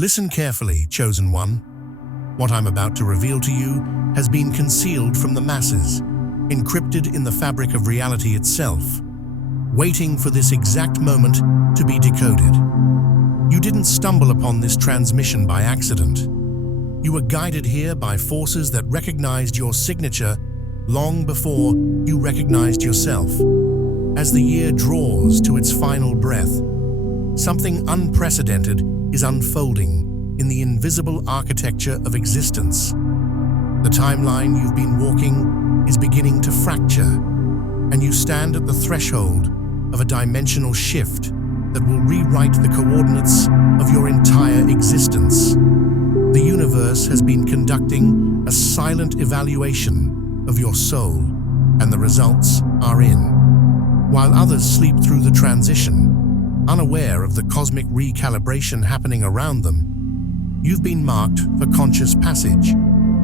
Listen carefully, chosen one. What I'm about to reveal to you has been concealed from the masses, encrypted in the fabric of reality itself, waiting for this exact moment to be decoded. You didn't stumble upon this transmission by accident. You were guided here by forces that recognized your signature long before you recognized yourself. As the year draws to its final breath, something unprecedented is unfolding in the invisible architecture of existence. The timeline you've been walking is beginning to fracture, and you stand at the threshold of a dimensional shift that will rewrite the coordinates of your entire existence. The universe has been conducting a silent evaluation of your soul, and the results are in. While others sleep through the transition, unaware of the cosmic recalibration happening around them, you've been marked for conscious passage.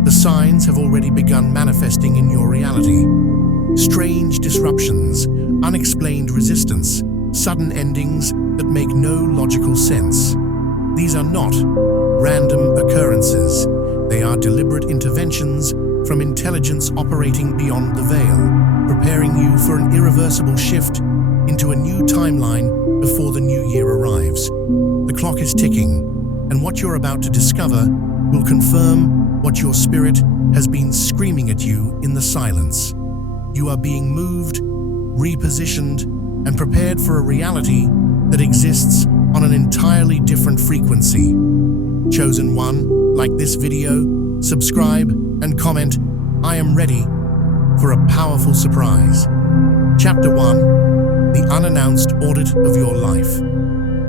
The signs have already begun manifesting in your reality. Strange disruptions, unexplained resistance, sudden endings that make no logical sense. These are not random occurrences. They are deliberate interventions from intelligence operating beyond the veil, preparing you for an irreversible shift into a new timeline before the new year arrives. The clock is ticking, and what you're about to discover will confirm what your spirit has been screaming at you in the silence. You are being moved, repositioned, and prepared for a reality that exists on an entirely different frequency. Chosen one, like this video, subscribe, and comment, "I am ready," for a powerful surprise. Chapter 1, The Unannounced Audit of Your Life.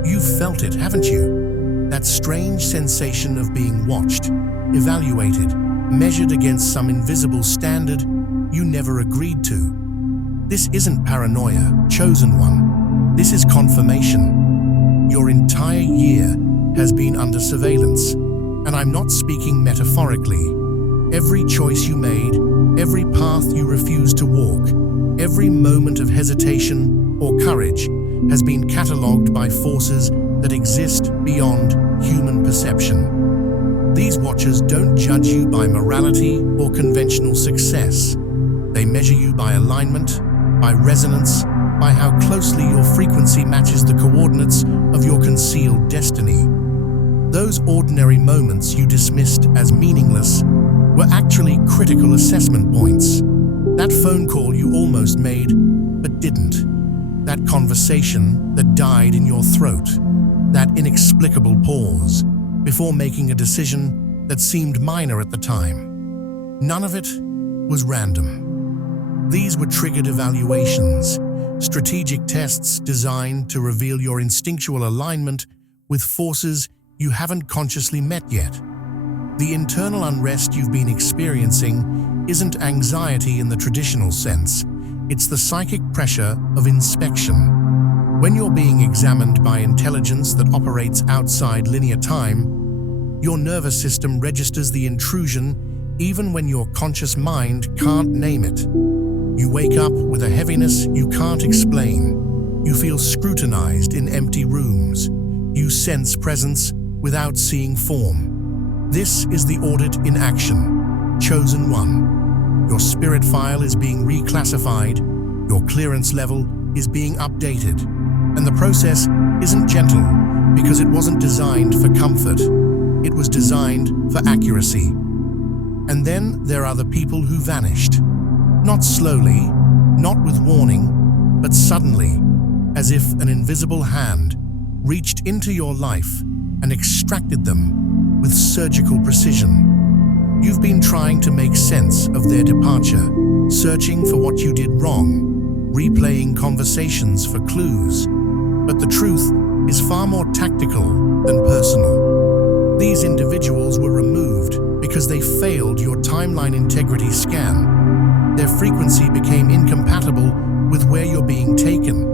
You've felt it, haven't you? That strange sensation of being watched, evaluated, measured against some invisible standard you never agreed to. This isn't paranoia, chosen one. This is confirmation. Your entire year has been under surveillance, and I'm not speaking metaphorically. Every choice you made, every path you refused to walk, every moment of hesitation or courage has been catalogued by forces that exist beyond human perception. These watchers don't judge you by morality or conventional success. They measure you by alignment, by resonance, by how closely your frequency matches the coordinates of your concealed destiny. Those ordinary moments you dismissed as meaningless were actually critical assessment points. That phone call you almost made, but didn't. That conversation that died in your throat. That inexplicable pause before making a decision that seemed minor at the time. None of it was random. These were triggered evaluations, strategic tests designed to reveal your instinctual alignment with forces you haven't consciously met yet. The internal unrest you've been experiencing isn't anxiety in the traditional sense. It's the psychic pressure of inspection. When you're being examined by intelligence that operates outside linear time, your nervous system registers the intrusion even when your conscious mind can't name it. You wake up with a heaviness you can't explain. You feel scrutinized in empty rooms. You sense presence without seeing form. This is the audit in action. Chosen one. Your spirit file is being reclassified, your clearance level is being updated, and the process isn't gentle because it wasn't designed for comfort. It was designed for accuracy. And then there are the people who vanished. Not slowly, not with warning, but suddenly, as if an invisible hand reached into your life and extracted them with surgical precision. You've been trying to make sense of their departure, searching for what you did wrong, replaying conversations for clues. But the truth is far more tactical than personal. These individuals were removed because they failed your timeline integrity scan. Their frequency became incompatible with where you're being taken.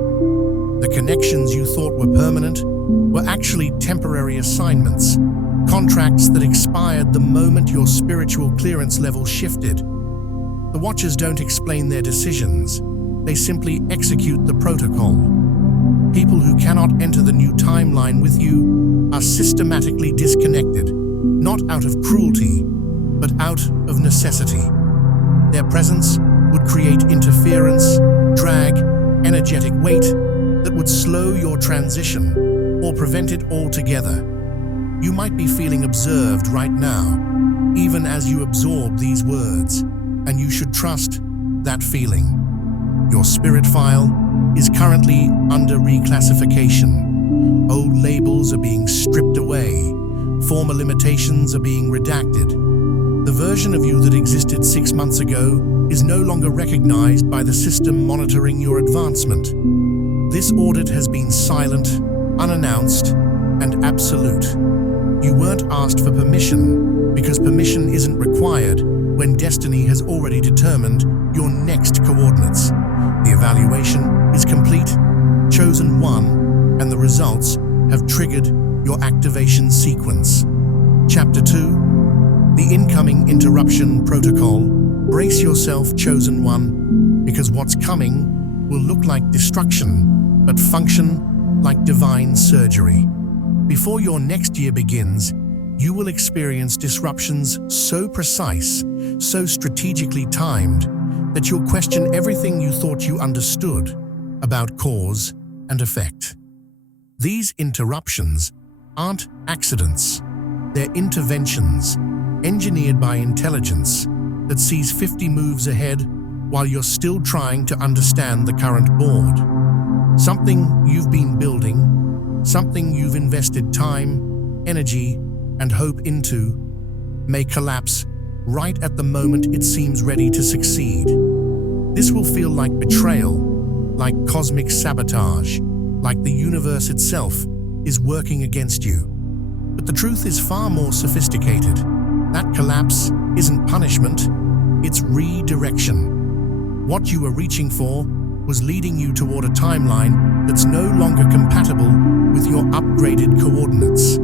The connections you thought were permanent were actually temporary assignments, contracts that expired the moment your spiritual clearance level shifted. The Watchers don't explain their decisions, they simply execute the protocol. People who cannot enter the new timeline with you are systematically disconnected, not out of cruelty, but out of necessity. Their presence would create interference, drag, energetic weight that would slow your transition or prevent it altogether. You might be feeling observed right now, even as you absorb these words, and you should trust that feeling. Your spirit file is currently under reclassification. Old labels are being stripped away. Former limitations are being redacted. The version of you that existed 6 months ago is no longer recognized by the system monitoring your advancement. This audit has been silent, unannounced, and absolute. You weren't asked for permission because permission isn't required when destiny has already determined your next coordinates. The evaluation is complete, chosen one, and the results have triggered your activation sequence. Chapter 2, the incoming interruption protocol. Brace yourself, chosen one, because what's coming will look like destruction, but function like divine surgery. Before your next year begins, you will experience disruptions so precise, so strategically timed, that you'll question everything you thought you understood about cause and effect. These interruptions aren't accidents, they're interventions, engineered by intelligence that sees 50 moves ahead while you're still trying to understand the current board. Something you've been building, something you've invested time, energy, and hope into, may collapse right at the moment it seems ready to succeed. This will feel like betrayal, like cosmic sabotage, like the universe itself is working against you. But the truth is far more sophisticated. That collapse isn't punishment, it's redirection. What you were reaching for was leading you toward a timeline that's no longer compatible with your upgraded coordinates.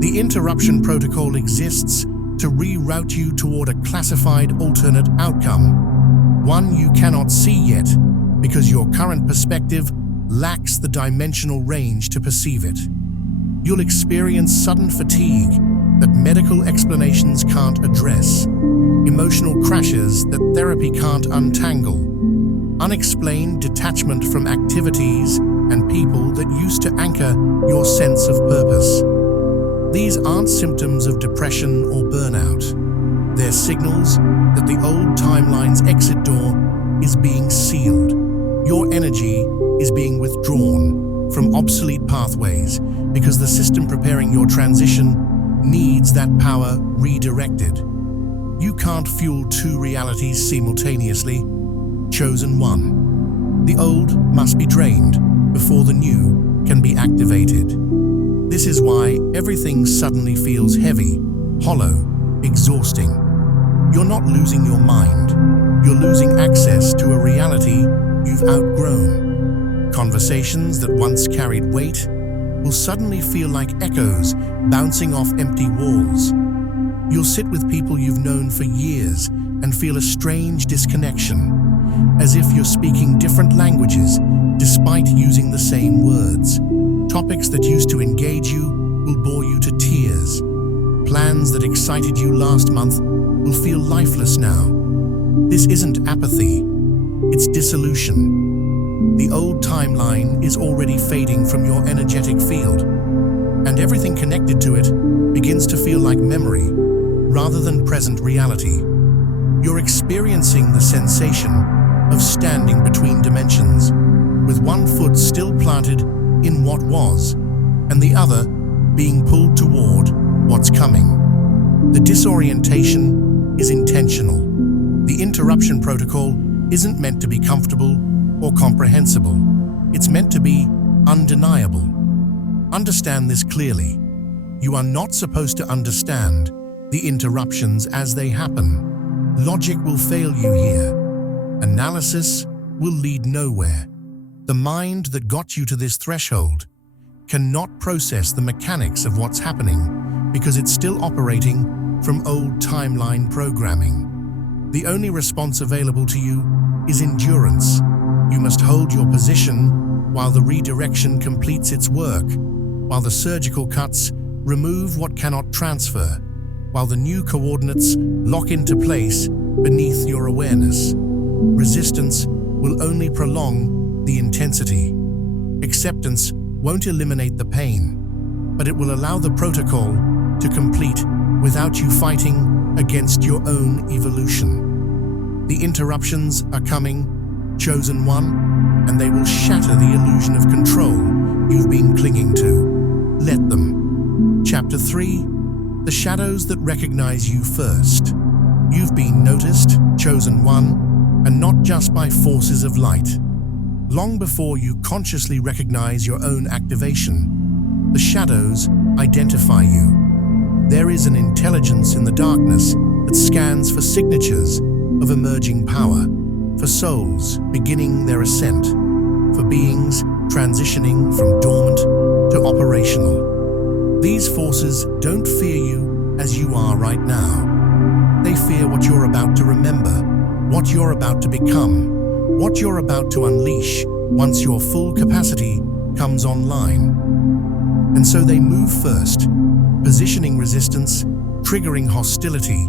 The interruption protocol exists to reroute you toward a classified alternate outcome, one you cannot see yet because your current perspective lacks the dimensional range to perceive it. You'll experience sudden fatigue that medical explanations can't address, emotional crashes that therapy can't untangle, unexplained detachment from activities and people that used to anchor your sense of purpose. These aren't symptoms of depression or burnout. They're signals that the old timeline's exit door is being sealed. Your energy is being withdrawn from obsolete pathways because the system preparing your transition needs that power redirected. You can't fuel two realities simultaneously. Chosen one. The old must be drained before the new can be activated. This is why everything suddenly feels heavy, hollow, exhausting. You're not losing your mind. You're losing access to a reality you've outgrown. Conversations that once carried weight will suddenly feel like echoes bouncing off empty walls. You'll sit with people you've known for years and feel a strange disconnection, as if you're speaking different languages despite using the same words. Topics that used to engage you will bore you to tears. Plans that excited you last month will feel lifeless now. This isn't apathy, it's dissolution. The old timeline is already fading from your energetic field, and everything connected to it begins to feel like memory rather than present reality. You're experiencing the sensation of standing between dimensions, with one foot still planted in what was, and the other being pulled toward what's coming. The disorientation is intentional. The interruption protocol isn't meant to be comfortable or comprehensible. It's meant to be undeniable. Understand this clearly. You are not supposed to understand the interruptions as they happen. Logic will fail you here. Analysis will lead nowhere. The mind that got you to this threshold cannot process the mechanics of what's happening because it's still operating from old timeline programming. The only response available to you is endurance. You must hold your position while the redirection completes its work. while the surgical cuts remove what cannot transfer, while the new coordinates lock into place beneath your awareness. Resistance will only prolong the intensity. Acceptance won't eliminate the pain, but it will allow the protocol to complete without you fighting against your own evolution. The interruptions are coming, Chosen One, and they will shatter the illusion of control you've been clinging to. Let them. Chapter 3. The shadows that recognize you first. You've been noticed, Chosen One, and not just by forces of light. Long before you consciously recognize your own activation, the shadows identify you. There is an intelligence in the darkness that scans for signatures of emerging power, for souls beginning their ascent, for beings transitioning from dormant to operational. These forces don't fear you as you are right now. They fear what you're about to remember, what you're about to become, what you're about to unleash once your full capacity comes online. And so they move first, positioning resistance, triggering hostility,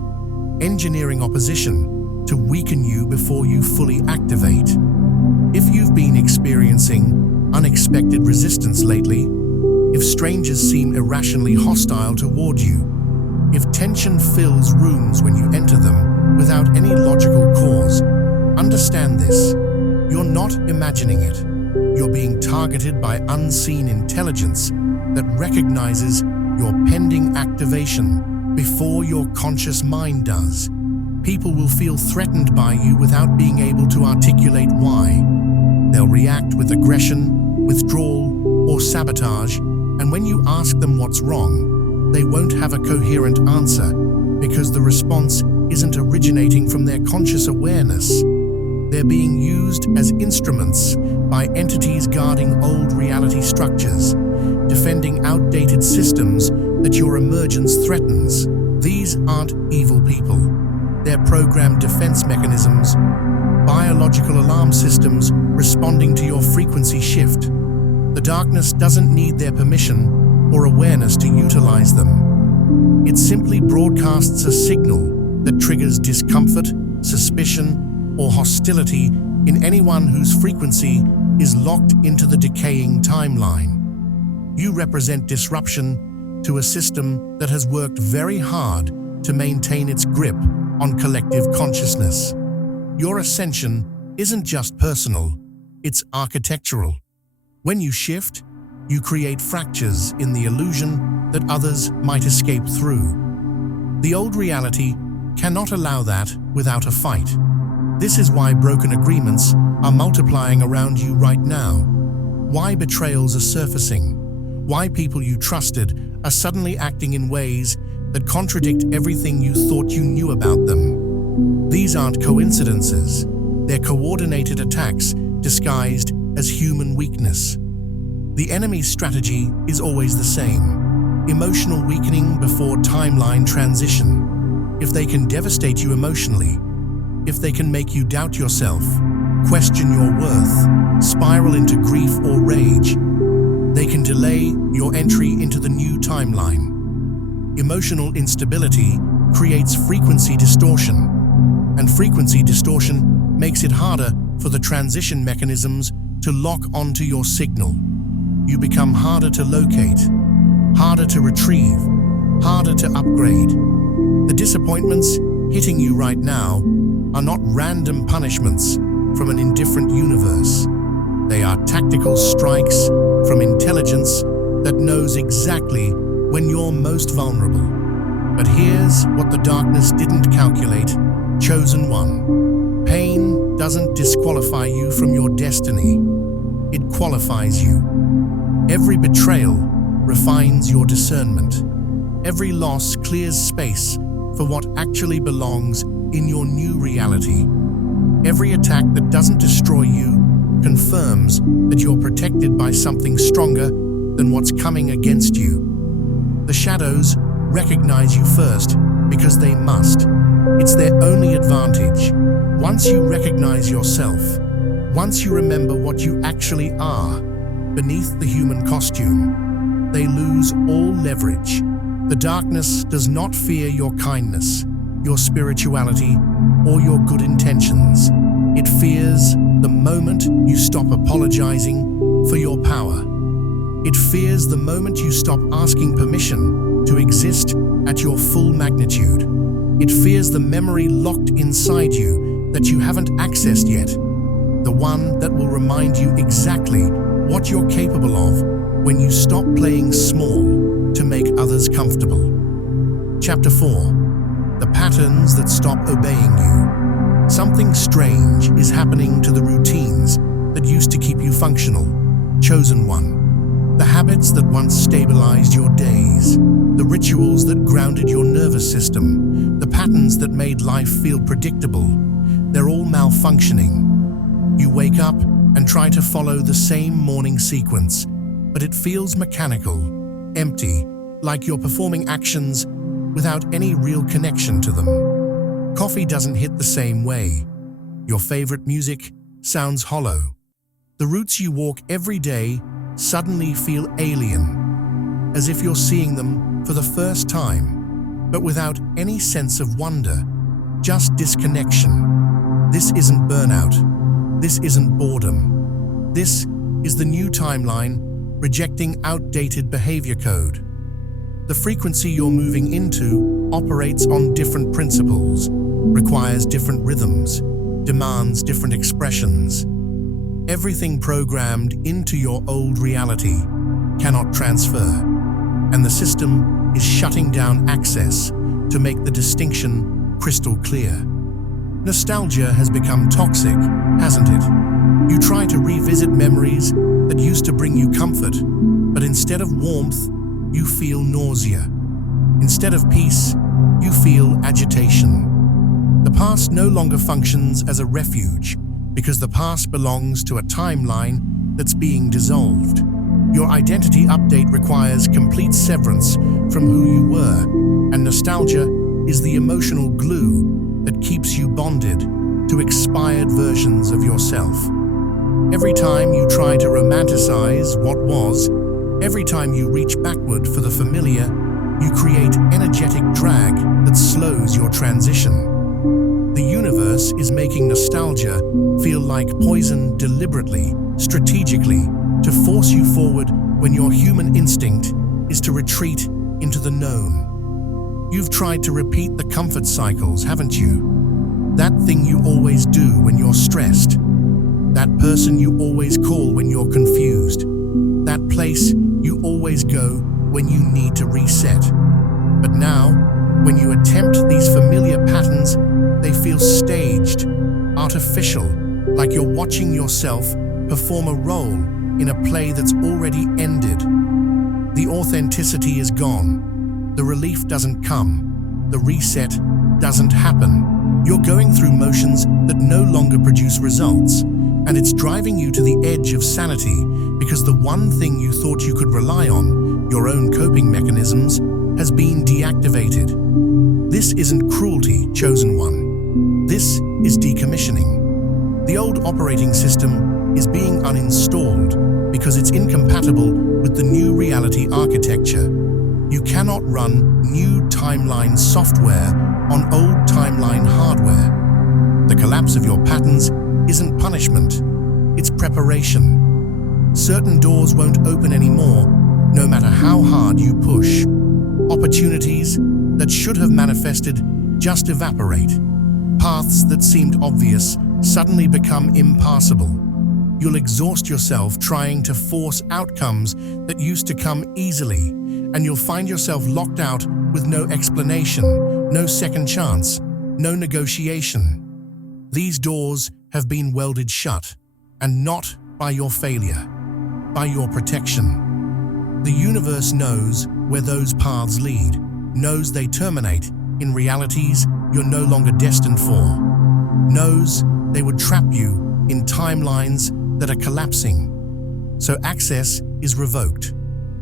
engineering opposition to weaken you before you fully activate. If you've been experiencing unexpected resistance lately, if strangers seem irrationally hostile toward you, if tension fills rooms when you enter them without any logical cause, understand this. You're not imagining it. You're being targeted by unseen intelligence that recognizes your pending activation before your conscious mind does. People will feel threatened by you without being able to articulate why. They'll react with aggression, withdrawal, or sabotage, and when you ask them what's wrong, they won't have a coherent answer because the response isn't originating from their conscious awareness. They're being used as instruments by entities guarding old reality structures, defending outdated systems that your emergence threatens. These aren't evil people. They're programmed defense mechanisms, biological alarm systems responding to your frequency shift. The darkness doesn't need their permission or awareness to utilize them. It simply broadcasts a signal that triggers discomfort, suspicion, or hostility in anyone whose frequency is locked into the decaying timeline. You represent disruption to a system that has worked very hard to maintain its grip on collective consciousness. Your ascension isn't just personal, it's architectural. When you shift, you create fractures in the illusion that others might escape through. The old reality cannot allow that without a fight. This is why broken agreements are multiplying around you right now. Why betrayals are surfacing. Why people you trusted are suddenly acting in ways that contradict everything you thought you knew about them. These aren't coincidences. They're coordinated attacks disguised as human weakness. The enemy's strategy is always the same: emotional weakening before timeline transition. If they can devastate you emotionally, if they can make you doubt yourself, question your worth, spiral into grief or rage, they can delay your entry into the new timeline. Emotional instability creates frequency distortion, and frequency distortion makes it harder for the transition mechanisms to lock onto your signal. You become harder to locate, harder to retrieve, harder to upgrade. The disappointments hitting you right now are not random punishments from an indifferent universe. They are tactical strikes from intelligence that knows exactly when you're most vulnerable. But here's what the darkness didn't calculate, Chosen One. Pain doesn't disqualify you from your destiny. It qualifies you. Every betrayal refines your discernment. Every loss clears space for what actually belongs in your new reality. Every attack that doesn't destroy you confirms that you're protected by something stronger than what's coming against you. The shadows recognize you first because they must. It's their only advantage. Once you recognize yourself, once you remember what you actually are beneath the human costume, they lose all leverage. The darkness does not fear your kindness, your spirituality, or your good intentions. It fears the moment you stop apologizing for your power. It fears the moment you stop asking permission to exist at your full magnitude. It fears the memory locked inside you that you haven't accessed yet, the one that will remind you exactly what you're capable of when you stop playing small to make others comfortable. Chapter 4. The patterns that stop obeying you. Something strange is happening to the routines that used to keep you functional. Chosen one. The habits that once stabilized your days, the rituals that grounded your nervous system, the patterns that made life feel predictable, they're all malfunctioning. You wake up and try to follow the same morning sequence, but it feels mechanical, empty, like you're performing actions without any real connection to them. Coffee doesn't hit the same way. Your favorite music sounds hollow. The routes you walk every day suddenly feel alien, as if you're seeing them for the first time, but without any sense of wonder, just disconnection. This isn't burnout. This isn't boredom. This is the new timeline rejecting outdated behavior code. The frequency you're moving into operates on different principles, requires different rhythms, demands different expressions. Everything programmed into your old reality cannot transfer, and the system is shutting down access to make the distinction crystal clear. Nostalgia has become toxic, hasn't it? You try to revisit memories that used to bring you comfort, but instead of warmth, you feel nausea. Instead of peace, you feel agitation. The past no longer functions as a refuge, because the past belongs to a timeline that's being dissolved. Your identity update requires complete severance from who you were, and nostalgia is the emotional glue that keeps you bonded to expired versions of yourself. Every time you try to romanticize what was, every time you reach backward for the familiar, you create energetic drag that slows your transition. The universe is making nostalgia feel like poison deliberately, strategically, to force you forward when your human instinct is to retreat into the known. You've tried to repeat the comfort cycles, haven't you? That thing you always do when you're stressed. That person you always call when you're confused. That place you always go when you need to reset. But now, when you attempt these familiar patterns, they feel staged, artificial, like you're watching yourself perform a role in a play that's already ended. The authenticity is gone. The relief doesn't come. The reset doesn't happen. You're going through motions that no longer produce results, and it's driving you to the edge of sanity because the one thing you thought you could rely on, your own coping mechanisms, has been deactivated. This isn't cruelty, chosen one. This is decommissioning. The old operating system is being uninstalled because it's incompatible with the new reality architecture. You cannot run new timeline software on old timeline hardware. The collapse of your patterns isn't punishment, it's preparation. Certain doors won't open anymore, no matter how hard you push. Opportunities that should have manifested just evaporate. Paths that seemed obvious suddenly become impassable. You'll exhaust yourself trying to force outcomes that used to come easily, and you'll find yourself locked out with no explanation, no second chance, no negotiation. These doors have been welded shut, and not by your failure, by your protection. The universe knows where those paths lead, knows they terminate in realities you're no longer destined for, knows they would trap you in timelines that are collapsing. So access is revoked.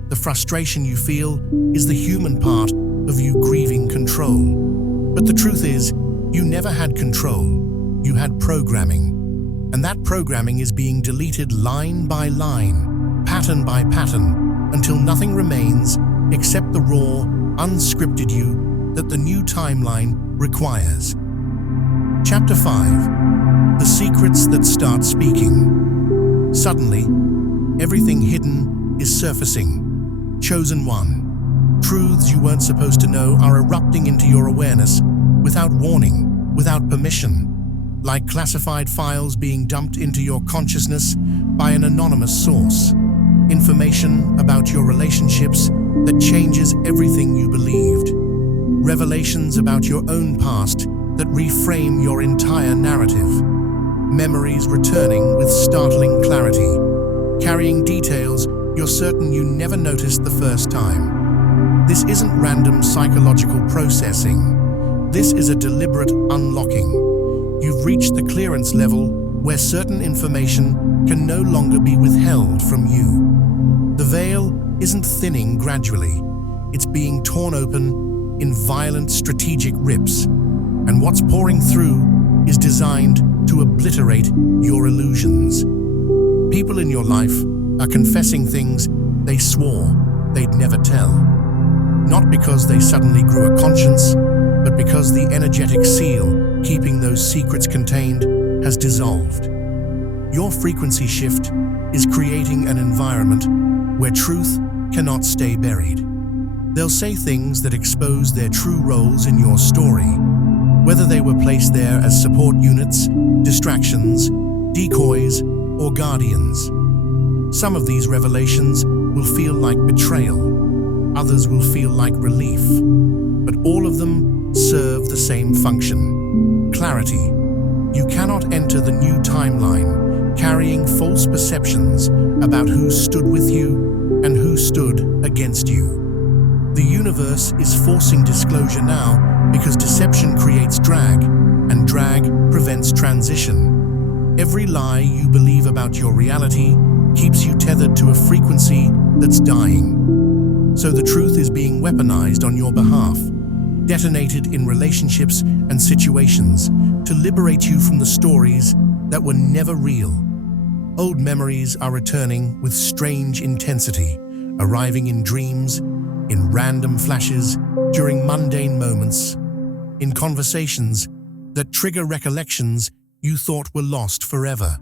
The frustration you feel is the human part of you grieving control. But the truth is, you never had control. You had programming. And that programming is being deleted line by line, pattern by pattern, until nothing remains except the raw, unscripted you that the new timeline requires. Chapter 5. The secrets that start speaking. Suddenly, everything hidden is surfacing. Chosen one. Truths you weren't supposed to know are erupting into your awareness without warning, without permission, like classified files being dumped into your consciousness by an anonymous source. Information about your relationships that changes everything you believed. Revelations about your own past that reframe your entire narrative. Memories returning with startling clarity, carrying details you're certain you never noticed the first time. This isn't random psychological processing. This is a deliberate unlocking. You've reached the clearance level where certain information can no longer be withheld from you. The veil isn't thinning gradually. It's being torn open in violent strategic rips, and what's pouring through is designed to obliterate your illusions. People in your life are confessing things they swore they'd never tell. Not because they suddenly grew a conscience, but because the energetic seal keeping those secrets contained has dissolved. Your frequency shift is creating an environment where truth cannot stay buried. They'll say things that expose their true roles in your story, whether they were placed there as support units, distractions, decoys, or guardians. Some of these revelations will feel like betrayal, others will feel like relief, but all of them serve the same function: clarity. You cannot enter the new timeline carrying false perceptions about who stood with you and who stood against you. The universe is forcing disclosure now because deception creates drag, and drag prevents transition. Every lie you believe about your reality keeps you tethered to a frequency that's dying. So the truth is being weaponized on your behalf, detonated in relationships and situations to liberate you from the stories that were never real. Old memories are returning with strange intensity, arriving in dreams, in random flashes, during mundane moments, in conversations that trigger recollections you thought were lost forever.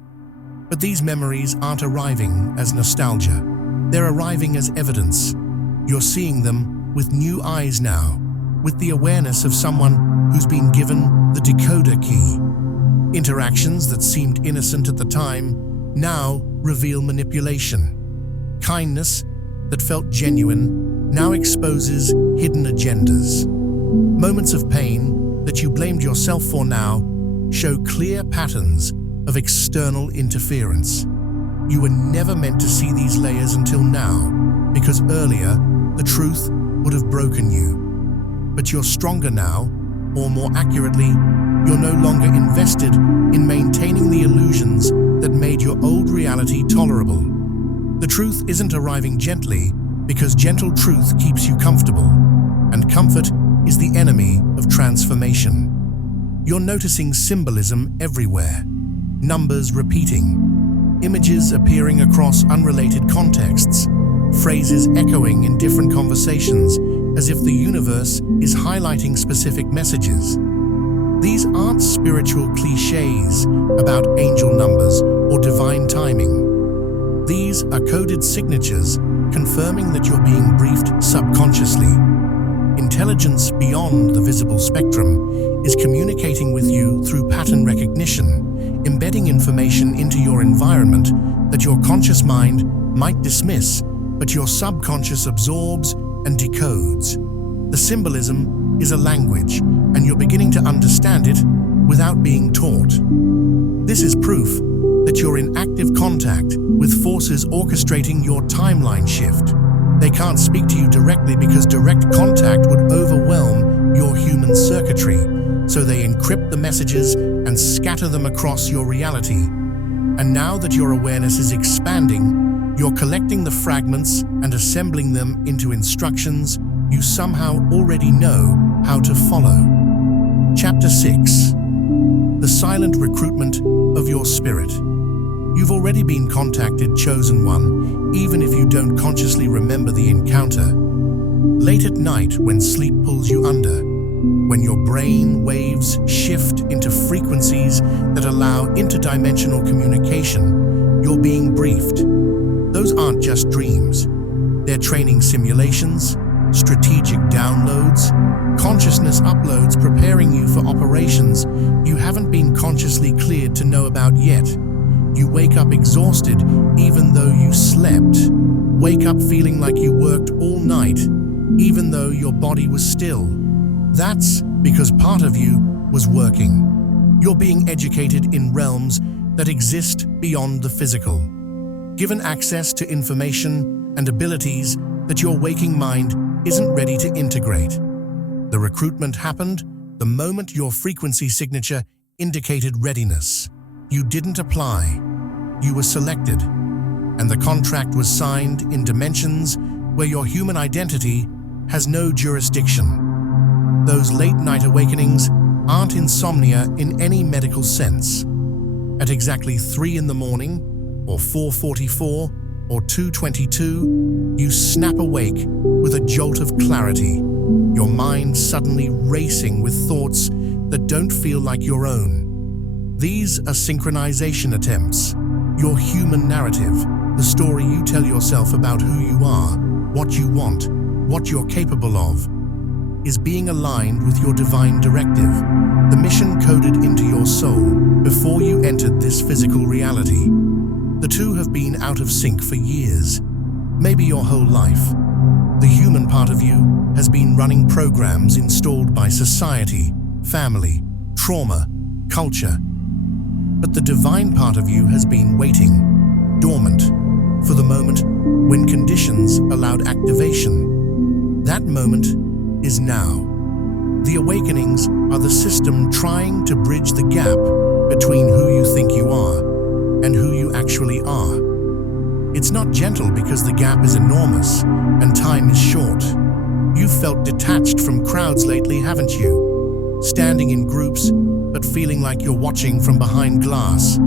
But these memories aren't arriving as nostalgia. They're arriving as evidence. You're seeing them with new eyes now, with the awareness of someone who's been given the decoder key. Interactions that seemed innocent at the time now reveal manipulation. Kindness that felt genuine now exposes hidden agendas. Moments of pain that you blamed yourself for now show clear patterns of external interference. You were never meant to see these layers until now, because earlier the truth would have broken you. But you're stronger now, or more accurately, you're no longer invested in maintaining the illusions that made your old reality tolerable. The truth isn't arriving gently, because gentle truth keeps you comfortable, and comfort is the enemy of transformation. You're noticing symbolism everywhere, numbers repeating, images appearing across unrelated contexts, phrases echoing in different conversations, as if the universe is highlighting specific messages. These aren't spiritual cliches about angel numbers or divine timing. These are coded signatures confirming that you're being briefed subconsciously. Intelligence beyond the visible spectrum is communicating with you through pattern recognition, embedding information into your environment that your conscious mind might dismiss, but your subconscious absorbs and decodes. The symbolism is a language, and you're beginning to understand it without being taught. This is proof that you're in active contact with forces orchestrating your timeline shift. They can't speak to you directly because direct contact would overwhelm your human circuitry, so they encrypt the messages and scatter them across your reality. And now that your awareness is expanding, you're collecting the fragments and assembling them into instructions you somehow already know how to follow. Chapter 6. The silent recruitment of your spirit. You've already been contacted, chosen one, even if you don't consciously remember the encounter. Late at night, when sleep pulls you under, when your brain waves shift into frequencies that allow interdimensional communication, you're being briefed. Those aren't just dreams. They're training simulations, strategic downloads, consciousness uploads preparing you for operations you haven't been consciously cleared to know about yet. You wake up exhausted even though you slept. Wake up feeling like you worked all night, even though your body was still. That's because part of you was working. You're being educated in realms that exist beyond the physical, given access to information and abilities that your waking mind isn't ready to integrate. The recruitment happened the moment your frequency signature indicated readiness. You didn't apply, you were selected, and the contract was signed in dimensions where your human identity has no jurisdiction. Those late-night awakenings aren't insomnia in any medical sense. At exactly 3 in the morning, or 4:44, or 2:22, you snap awake with a jolt of clarity, your mind suddenly racing with thoughts that don't feel like your own. These are synchronization attempts, your human narrative, the story you tell yourself about who you are, what you want, what you're capable of, is being aligned with your divine directive, the mission coded into your soul before you entered this physical reality. The two have been out of sync for years, maybe your whole life. The human part of you has been running programs installed by society, family, trauma, culture. But the divine part of you has been waiting, dormant, for the moment when conditions allowed activation. That moment is now. The awakenings are the system trying to bridge the gap between who you think you are and who you actually are. It's not gentle because the gap is enormous and time is short. You've felt detached from crowds lately, haven't you? Standing in groups, but feeling like you're watching from behind glass.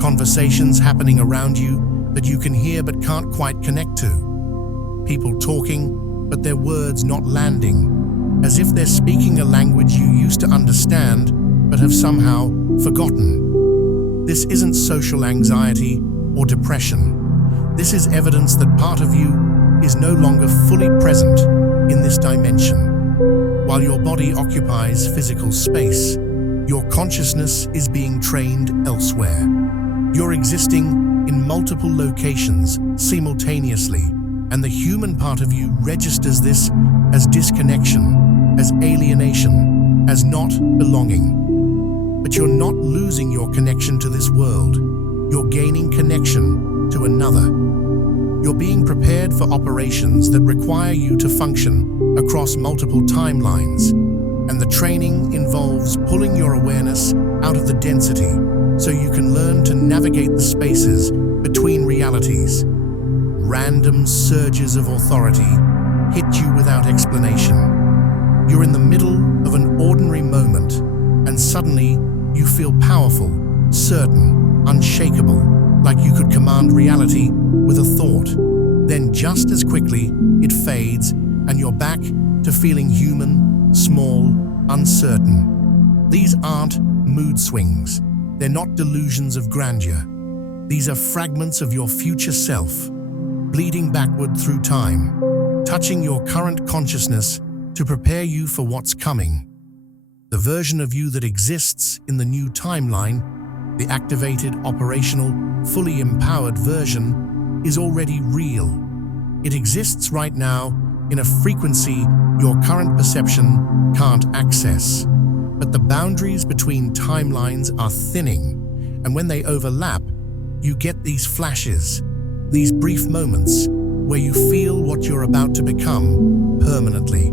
Conversations happening around you that you can hear but can't quite connect to. People talking, but their words not landing, as if they're speaking a language you used to understand but have somehow forgotten. This isn't social anxiety or depression. This is evidence that part of you is no longer fully present in this dimension. While your body occupies physical space, your consciousness is being trained elsewhere. You're existing in multiple locations simultaneously, and the human part of you registers this as disconnection, as alienation, as not belonging. But you're not losing your connection to this world. You're gaining connection to another. You're being prepared for operations that require you to function across multiple timelines, and the training involves pulling your awareness out of the density so you can learn to navigate the spaces between realities. Random surges of authority hit you without explanation. You're in the middle of an ordinary moment, and suddenly you feel powerful, certain, unshakable, like you could command reality with a thought. Then just as quickly, it fades, and you're back to feeling human, small, uncertain. These aren't mood swings. They're not delusions of grandeur. These are fragments of your future self, bleeding backward through time, touching your current consciousness to prepare you for what's coming. The version of you that exists in the new timeline, the activated, operational, fully empowered version, is already real. It exists right now in a frequency your current perception can't access. But the boundaries between timelines are thinning, and when they overlap, you get these flashes, these brief moments where you feel what you're about to become permanently.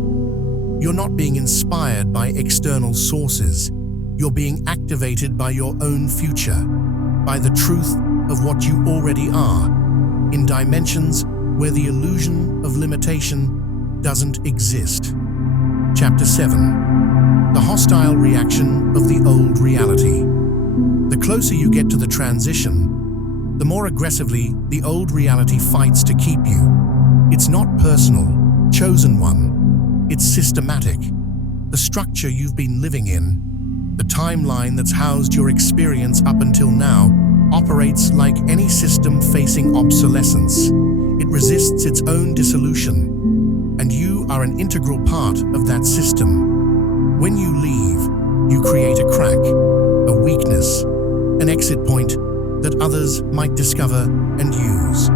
You're not being inspired by external sources. You're being activated by your own future, by the truth of what you already are, in dimensions where the illusion of limitation doesn't exist. Chapter 7. The hostile reaction of the old reality. The closer you get to the transition, the more aggressively the old reality fights to keep you. It's not personal, chosen one. It's systematic. The structure you've been living in, the timeline that's housed your experience up until now, operates like any system facing obsolescence. It resists its own dissolution, and you are an integral part of that system. When you leave, you create a crack, a weakness, an exit point that others might discover and use.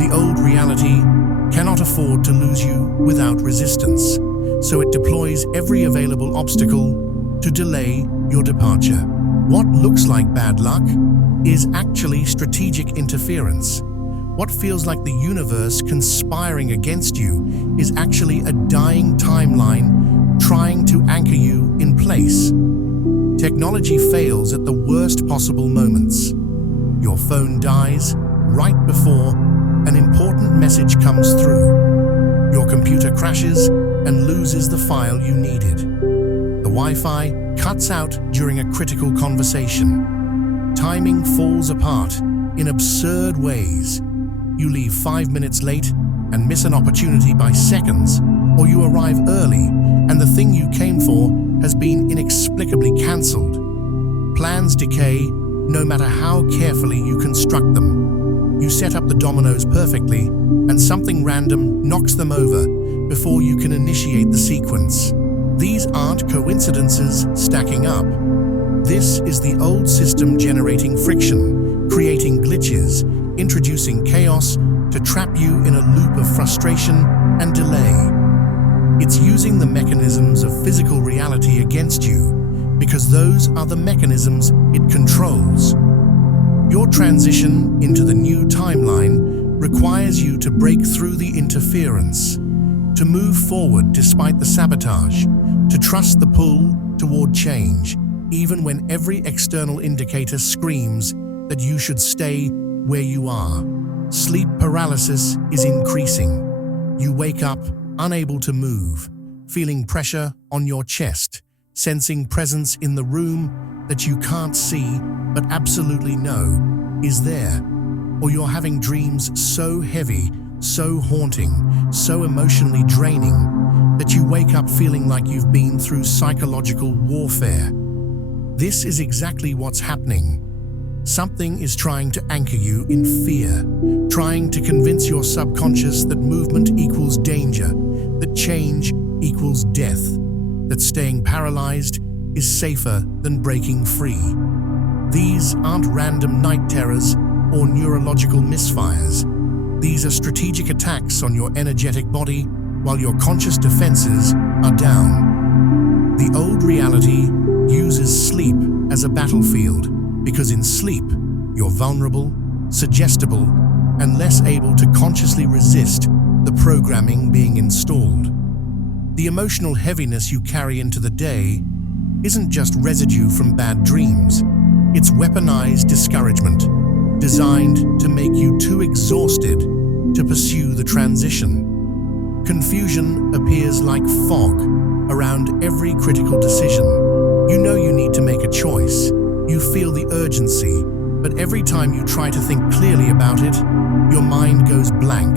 The old reality cannot afford to lose you without resistance, so it deploys every available obstacle to delay your departure. What looks like bad luck is actually strategic interference. What feels like the universe conspiring against you is actually a dying timeline trying to anchor you in place. Technology fails at the worst possible moments. Your phone dies right before an important message comes through. Your computer crashes and loses the file you needed. The Wi-Fi cuts out during a critical conversation. Timing falls apart in absurd ways. You leave 5 minutes late and miss an opportunity by seconds, or you arrive early and the thing you came for has been inexplicably cancelled. Plans decay no matter how carefully you construct them. You set up the dominoes perfectly and something random knocks them over before you can initiate the sequence. These aren't coincidences stacking up. This is the old system generating friction, creating glitches, introducing chaos to trap you in a loop of frustration and delay. It's using the mechanisms of physical reality against you because those are the mechanisms it controls. Your transition into the new timeline requires you to break through the interference, to move forward despite the sabotage, to trust the pull toward change, even when every external indicator screams that you should stay where you are. Sleep paralysis is increasing. You wake up unable to move, feeling pressure on your chest, sensing presence in the room that you can't see but absolutely know is there. Or you're having dreams so heavy, so haunting, so emotionally draining that you wake up feeling like you've been through psychological warfare. This is exactly what's happening. Something is trying to anchor you in fear, trying to convince your subconscious that movement equals danger, that change equals death, that staying paralyzed is safer than breaking free. These aren't random night terrors or neurological misfires. These are strategic attacks on your energetic body while your conscious defenses are down. The old reality uses sleep as a battlefield because in sleep, you're vulnerable, suggestible, and less able to consciously resist the programming being installed. The emotional heaviness you carry into the day isn't just residue from bad dreams. It's weaponized discouragement, designed to make you too exhausted to pursue the transition. Confusion appears like fog around every critical decision. You know you need to make a choice. You feel the urgency, but every time you try to think clearly about it, your mind goes blank.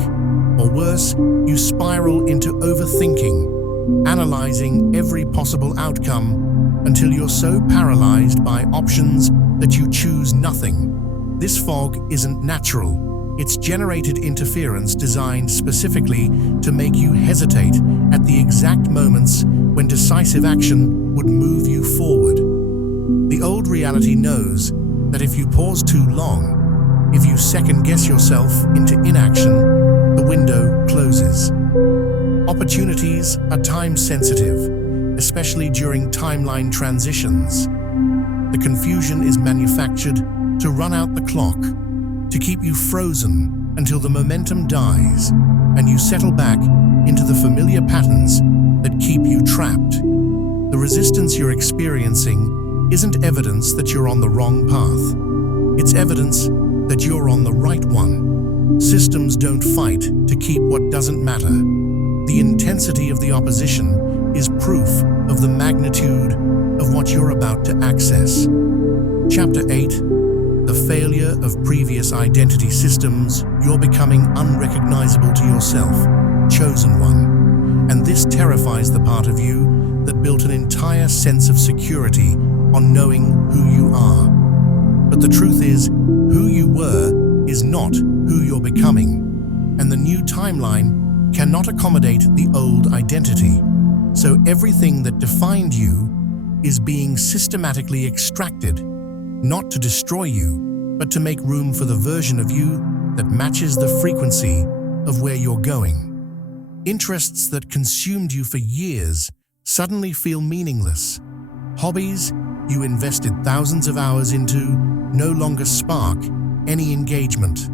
Or worse, you spiral into overthinking, analyzing every possible outcome until you're so paralyzed by options that you choose nothing. This fog isn't natural. It's generated interference designed specifically to make you hesitate at the exact moments when decisive action would move you forward. The old reality knows that if you pause too long, if you second-guess yourself into inaction, the window closes. Opportunities are time-sensitive, especially during timeline transitions. The confusion is manufactured to run out the clock, to keep you frozen until the momentum dies and you settle back into the familiar patterns that keep you trapped. The resistance you're experiencing isn't evidence that you're on the wrong path. It's evidence that you're on the right one. Systems don't fight to keep what doesn't matter. The intensity of the opposition is proof of the magnitude of what you're about to access. Chapter 8: The failure of previous identity systems, you're becoming unrecognizable to yourself, chosen one. And this terrifies the part of you that built an entire sense of security on knowing who you are. But the truth is, who you were is not who you're becoming. And the new timeline cannot accommodate the old identity. So everything that defined you is being systematically extracted, not to destroy you, but to make room for the version of you that matches the frequency of where you're going. Interests that consumed you for years suddenly feel meaningless. Hobbies you invested thousands of hours into no longer spark any engagement.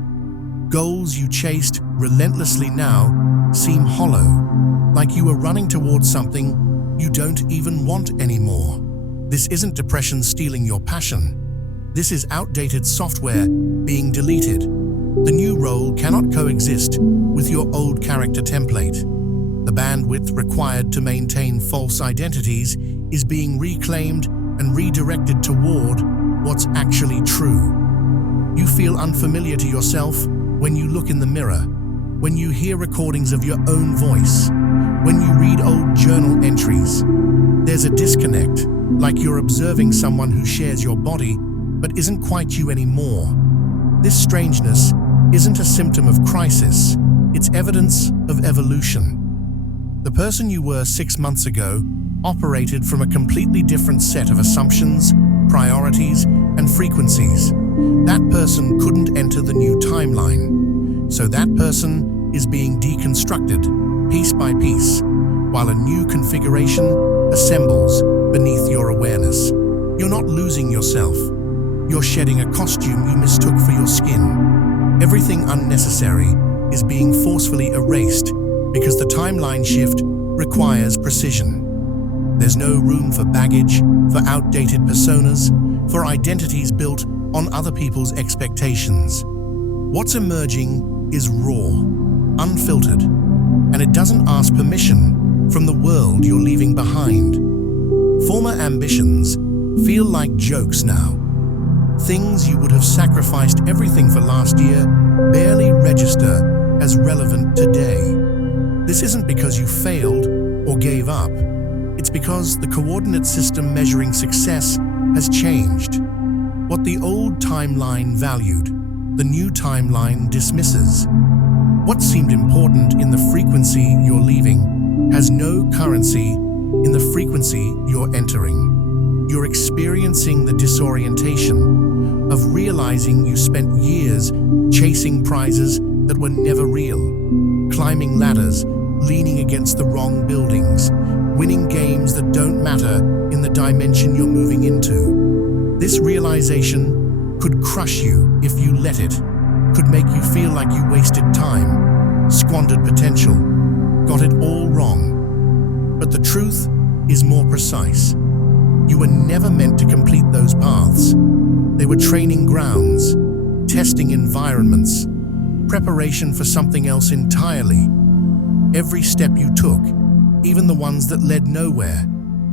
Goals you chased relentlessly now seem hollow, like you were running towards something you don't even want anymore. This isn't depression stealing your passion. This is outdated software being deleted. The new role cannot coexist with your old character template. The bandwidth required to maintain false identities is being reclaimed and redirected toward what's actually true. You feel unfamiliar to yourself when you look in the mirror, when you hear recordings of your own voice, when you read old journal entries. There's a disconnect, like you're observing someone who shares your body but isn't quite you anymore. This strangeness isn't a symptom of crisis, it's evidence of evolution. The person you were 6 months ago operated from a completely different set of assumptions, priorities, and frequencies. That person couldn't enter the new timeline, so that person is being deconstructed piece by piece, while a new configuration assembles beneath your awareness. You're not losing yourself. You're shedding a costume you mistook for your skin. Everything unnecessary is being forcefully erased because the timeline shift requires precision. There's no room for baggage, for outdated personas, for identities built on other people's expectations. What's emerging is raw, unfiltered, and it doesn't ask permission from the world you're leaving behind. Former ambitions feel like jokes now. Things you would have sacrificed everything for last year barely register as relevant today. This isn't because you failed or gave up. It's because the coordinate system measuring success has changed. What the old timeline valued, the new timeline dismisses. What seemed important in the frequency you're leaving has no currency in the frequency you're entering. You're experiencing the disorientation of realizing you spent years chasing prizes that were never real, climbing ladders, leaning against the wrong buildings, winning games that don't matter in the dimension you're moving into. This realization could crush you if you let it, could make you feel like you wasted time, squandered potential, got it all wrong. But the truth is more precise. You were never meant to complete those paths. They were training grounds, testing environments, preparation for something else entirely. Every step you took, even the ones that led nowhere,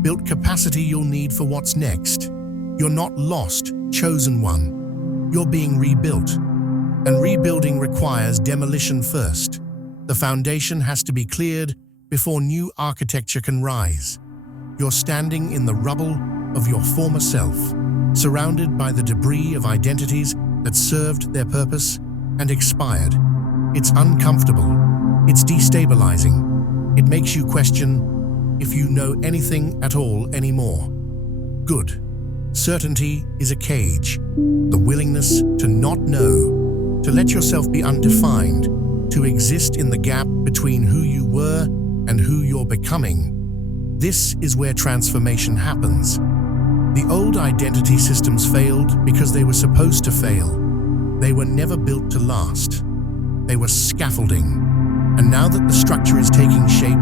built capacity you'll need for what's next. You're not lost, chosen one. You're being rebuilt. And rebuilding requires demolition first. The foundation has to be cleared before new architecture can rise. You're standing in the rubble of your former self, surrounded by the debris of identities that served their purpose and expired. It's uncomfortable. It's destabilizing. It makes you question if you know anything at all anymore. Good. Certainty is a cage. The willingness to not know, to let yourself be undefined, to exist in the gap between who you were and who you're becoming. This is where transformation happens. The old identity systems failed because they were supposed to fail. They were never built to last. They were scaffolding. And now that the structure is taking shape,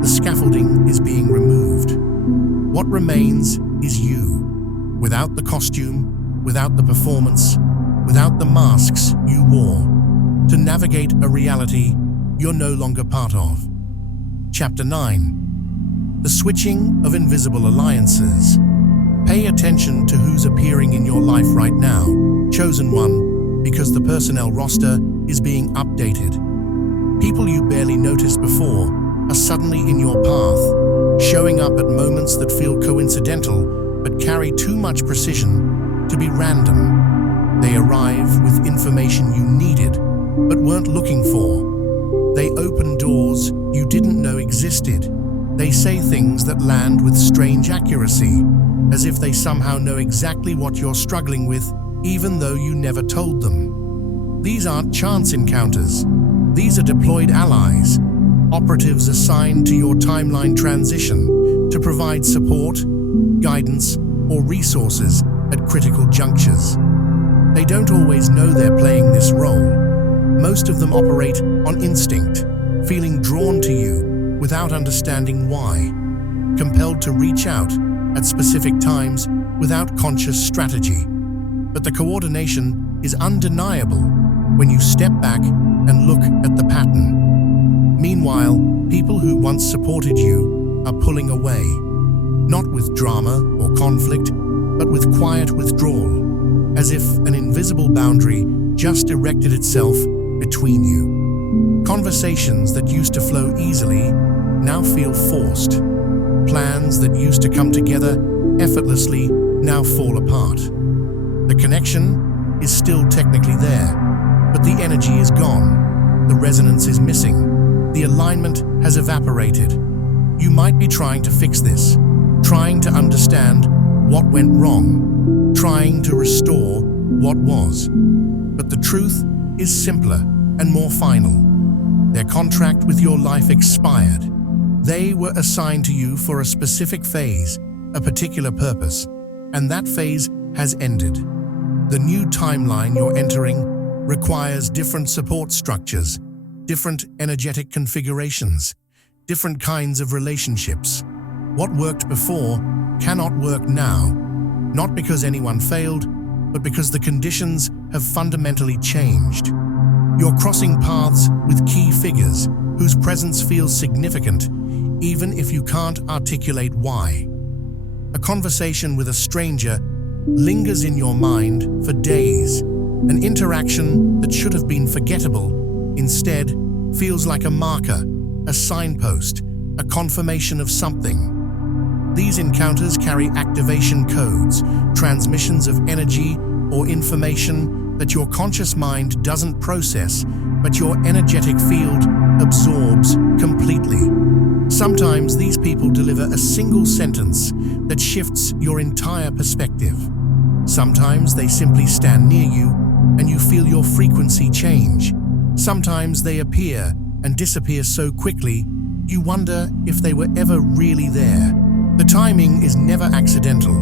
the scaffolding is being removed. What remains is you. Without the costume, without the performance, without the masks you wore, to navigate a reality you're no longer part of. Chapter 9. The switching of invisible alliances. Pay attention to who's appearing in your life right now, Chosen one, because the personnel roster is being updated. People you barely noticed before are suddenly in your path, showing up at moments that feel coincidental but carry too much precision to be random. They arrive with information you needed but weren't looking for. They open doors you didn't know existed. They say things that land with strange accuracy, as if they somehow know exactly what you're struggling with, even though you never told them. These aren't chance encounters. These are deployed allies, operatives assigned to your timeline transition to provide support, guidance, or resources at critical junctures. They don't always know they're playing this role. Most of them operate on instinct, feeling drawn to you without understanding why, compelled to reach out at specific times without conscious strategy. But the coordination is undeniable when you step back and look at the pattern. Meanwhile, people who once supported you are pulling away, not with drama or conflict, but with quiet withdrawal, as if an invisible boundary just erected itself between you. Conversations that used to flow easily now feel forced. Plans that used to come together effortlessly now fall apart. The connection is still technically there, but the energy is gone. The resonance is missing. The alignment has evaporated. You might be trying to fix this, trying to understand what went wrong, trying to restore what was. But the truth is simpler and more final. Their contract with your life expired. They were assigned to you for a specific phase, a particular purpose, and that phase has ended. The new timeline you're entering requires different support structures, different energetic configurations, different kinds of relationships. What worked before cannot work now, not because anyone failed, but because the conditions have fundamentally changed. You're crossing paths with key figures whose presence feels significant, even if you can't articulate why. A conversation with a stranger lingers in your mind for days. An interaction that should have been forgettable instead feels like a marker, a signpost, a confirmation of something. These encounters carry activation codes, transmissions of energy or information that your conscious mind doesn't process, but your energetic field absorbs completely. Sometimes these people deliver a single sentence that shifts your entire perspective. Sometimes they simply stand near you and you feel your frequency change. Sometimes they appear and disappear so quickly, you wonder if they were ever really there. The timing is never accidental.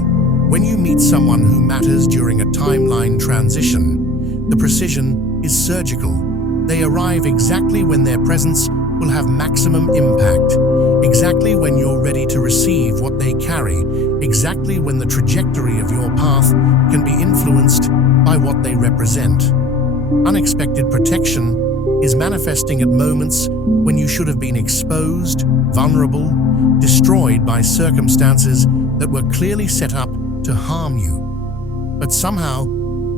When you meet someone who matters during a timeline transition, the precision is surgical. They arrive exactly when their presence will have maximum impact, exactly when you're ready to receive what they carry, exactly when the trajectory of your path can be influenced by what they represent. Unexpected protection is manifesting at moments when you should have been exposed, vulnerable, destroyed by circumstances that were clearly set up to harm you. But somehow,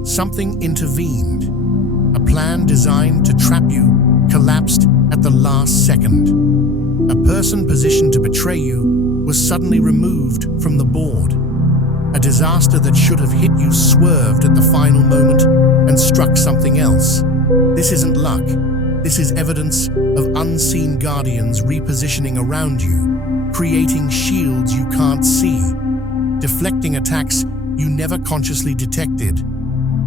something intervened. A plan designed to trap you collapsed at the last second. A person positioned to betray you was suddenly removed from the board. A disaster that should have hit you swerved at the final moment and struck something else. This isn't luck. This is evidence of unseen guardians repositioning around you, creating shields you can't see, deflecting attacks you never consciously detected.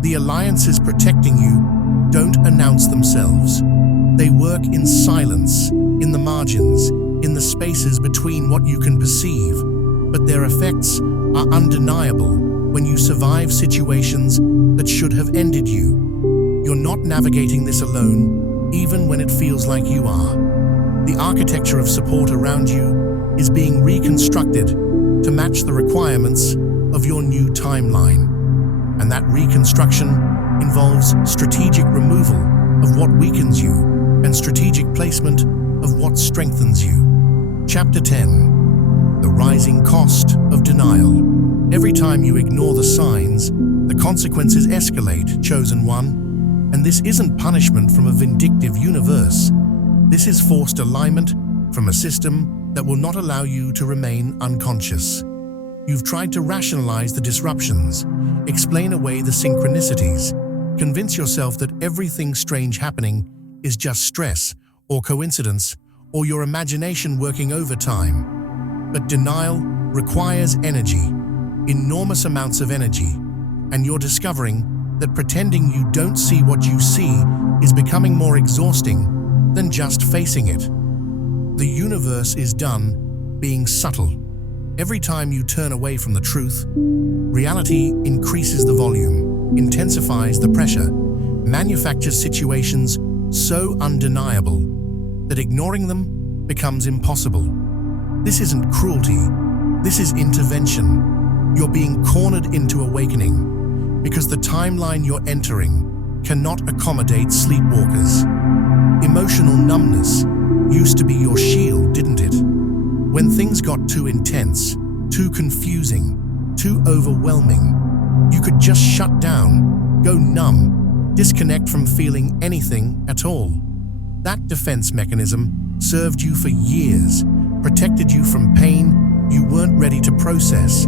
The alliances protecting you don't announce themselves. They work in silence, in the margins, in the spaces between what you can perceive, but their effects are undeniable when you survive situations that should have ended you. You're not navigating this alone, even when it feels like you are. The architecture of support around you is being reconstructed to match the requirements of your new timeline. And that reconstruction involves strategic removal of what weakens you and strategic placement of what strengthens you. Chapter 10. The rising cost of denial. Every time you ignore the signs, The consequences escalate, chosen one, and this isn't punishment from a vindictive universe. This is forced alignment from a system that will not allow you to remain unconscious. You've tried to rationalize the disruptions, explain away the synchronicities, convince yourself that everything strange happening is just stress or coincidence or your imagination working overtime. But denial requires energy, enormous amounts of energy, and you're discovering that pretending you don't see what you see is becoming more exhausting than just facing it. The universe is done being subtle. Every time you turn away from the truth, reality increases the volume, intensifies the pressure, manufactures situations so undeniable that ignoring them becomes impossible. This isn't cruelty, this is intervention. You're being cornered into awakening because the timeline you're entering cannot accommodate sleepwalkers. Emotional numbness used to be your shield, didn't it? When things got too intense, too confusing, too overwhelming, you could just shut down, go numb, disconnect from feeling anything at all. That defense mechanism served you for years, protected you from pain you weren't ready to process,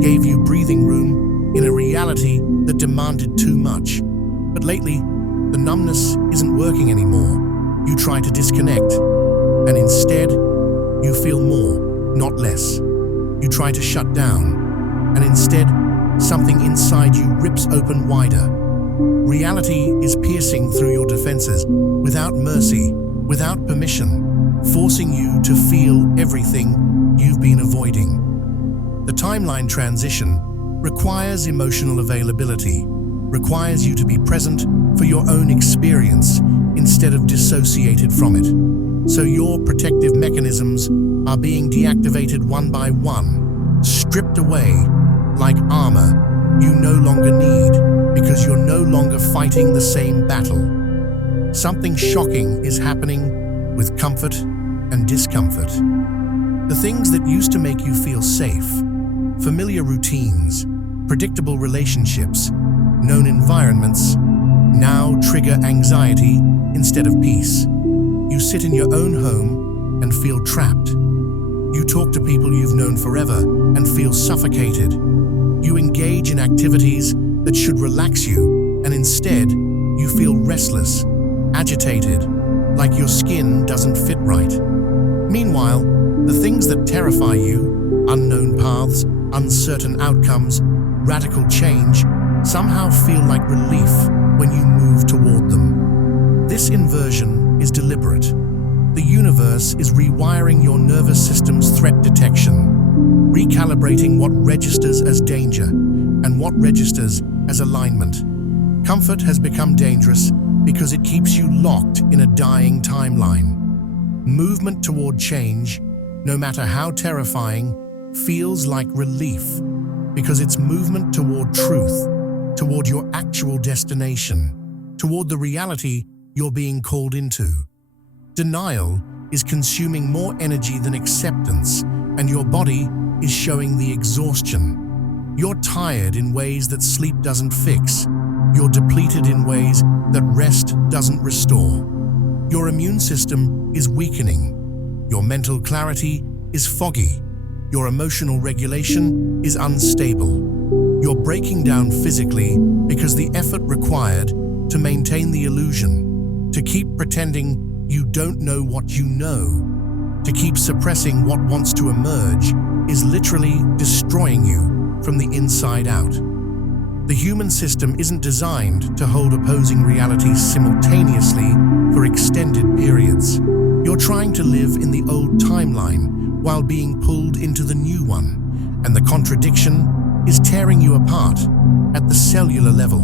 gave you breathing room in a reality that demanded too much. But lately, the numbness isn't working anymore. You try to disconnect, and instead, you feel more, not less. You try to shut down, and instead, something inside you rips open wider. Reality is piercing through your defenses, without mercy, without permission, forcing you to feel everything you've been avoiding. The timeline transition requires emotional availability, requires you to be present for your own experience instead of dissociated from it. So your protective mechanisms are being deactivated one by one, stripped away like armor you no longer need because you're no longer fighting the same battle. Something shocking is happening with comfort and discomfort. The things that used to make you feel safe, familiar routines, predictable relationships, known environments, now trigger anxiety instead of peace. You sit in your own home and feel trapped. You talk to people you've known forever and feel suffocated. You engage in activities that should relax you, and instead, you feel restless, agitated, like your skin doesn't fit right. Meanwhile, the things that terrify you, unknown paths, uncertain outcomes, radical change, somehow feel like relief when you move toward them. This inversion is deliberate. The universe is rewiring your nervous system's threat detection, recalibrating what registers as danger and what registers as alignment. Comfort has become dangerous because it keeps you locked in a dying timeline. Movement toward change, no matter how terrifying, feels like relief because it's movement toward truth, toward your actual destination, toward the reality you're being called into. Denial is consuming more energy than acceptance, and your body is showing the exhaustion. You're tired in ways that sleep doesn't fix. You're depleted in ways that rest doesn't restore. Your immune system is weakening. Your mental clarity is foggy. Your emotional regulation is unstable. You're breaking down physically because the effort required to maintain the illusion, to keep pretending you don't know what you know, to keep suppressing what wants to emerge, is literally destroying you from the inside out. The human system isn't designed to hold opposing realities simultaneously for extended periods. You're trying to live in the old timeline while being pulled into the new one, and the contradiction is tearing you apart at the cellular level.